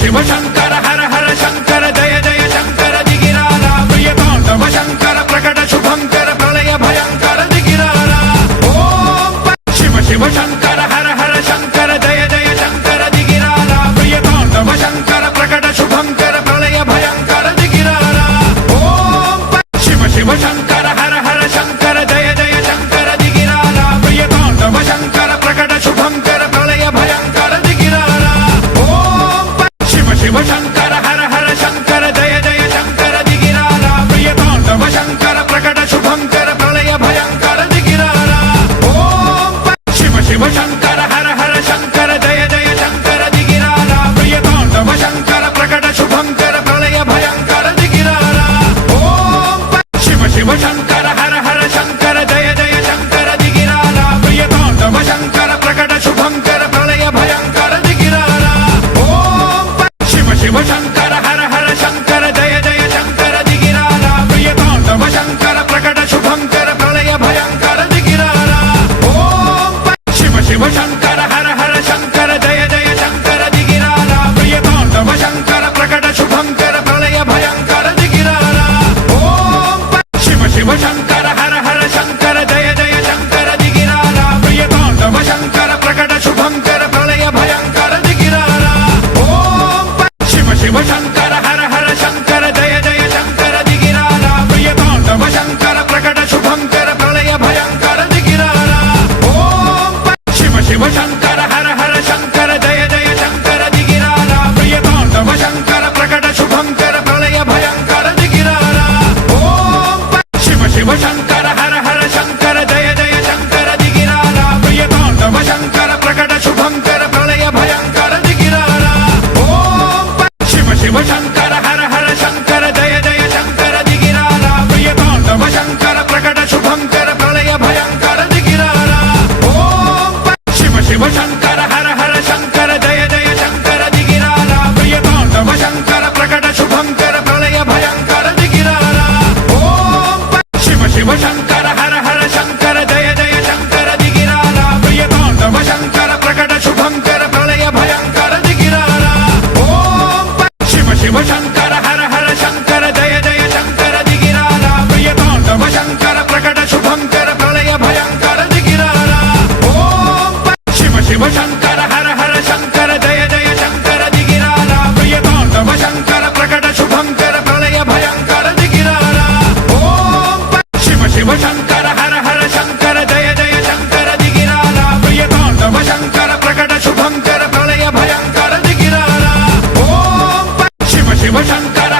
शिव शंकर हर हर शंकर जय जय शंकर दिगिराला प्रियतांडव शंकर प्रकट शुभंकर प्रलय भयंकर दिगिराला ओम शिव शिव शंकर हर हर शंकर जय जय शंकर दिगिराला प्रियतांडव शंकर प्रकट शुभंकर प्रलय भयंकर दिगिराला ओम शिव शिव शंकर हर हर शंकर जय जय शंकर दिगिराला प्रियतांडव शंकर प्रकट शुभंकर प्रलय भयंकर दिगिराला ओम शिव शिव शंकर हर हर शंकर जय जय शंकर दिगिराला प्रियतांडव शंकर प्रकट शुभंकर प्रलय भयंकर दिगिराला ओम शिव शिव शंकर हर हर शंकर जय जय शंकर दिगिराला प्रियतांडव शंकर प्रकट शुभंकर प्रलय भयंकर दिगिराला ओम शिव शिव शंकर हर हर शंकर जय जय शंकर दिगिराला प्रियतांडव शंकर प्रकट शुभंकर प्रलय भयंकर दिगिराला ओम शिव शिव शंकर हर हर शंकर जय जय शंकर दिगिराला प्रियतांडव शंकर प्रकट शुभंकर प्रलय भयंकर दिगिराला ओम शिव शिव शंकर हर हर शंकर जय जय शंकर दिगिराला प्रियतांडव शंकर प्रकट शुभंकर प्रलय भयंकर दिगिराला ओम शिव शिव शंकर हर हर शंकर जय जय शंकर दिगिराला प्रियतांडव शंकर प्रकट शुभंकर प्रलय भयंकर दिगिराला ओम शिव शिव शंकर हर हर शंकर जय जय शंकर दिगिराला प्रियतांडव शंकर प्रकट शुभंकर प्रलय भयंकर दिगिराला ओम शिव शिव शंकर हर हर शंकर जय जय शंकर दिगिराला प्रियतांडव शंकर प्रकट शुभंकर प्रलय भयंकर दिगिराला ओम शिव शिव शंकर हर हर शंकर जय जय शंकर दिगिराला प्रियतांडव शंकर प्रकट शुभंकर प्रलय भयंकर दिगिराला ओम शिव शिव शंकर हर हर शंकर जय जय शंकर दिगिराला प्रियतांडव शंकर प्रकट शुभंकर प्रलय भयंकर दिगिराला ओम शिव शिव शंकर हर हर शंकर जय जय शंकर दिगिराला प्रियतांडव शंकर प्रकट शुभंकर प्रलय भयंकर दिगिराला ओम शिव शिव शंकर हर हर शंकर जय जय शंकर दिगिराला प्रियतांडव शंकर प्रकट शुभंकर प्रलय भयंकर दिगिराला ओम शिव शिव शंकर हर हर शंकर जय जय शंकर दिगिराला प्रियतांडव शंकर प्रकट शुभंकर प्रलय भयंकर दिगिराला ओम शिव शिव शंकर हर हर शंकर जय जय शंकर दिगिराला प्रियतांडव शंकर प्रकट शुभंकर प्रलय भयंकर दिगिराला ओम शिव शिव शंकर हर हर शंकर जय जय शंकर दिगिराला प्रियतांडव शंकर प्रकट शुभंकर प्रलय भयंकर दिगिराला ओम शिव शिव शंकर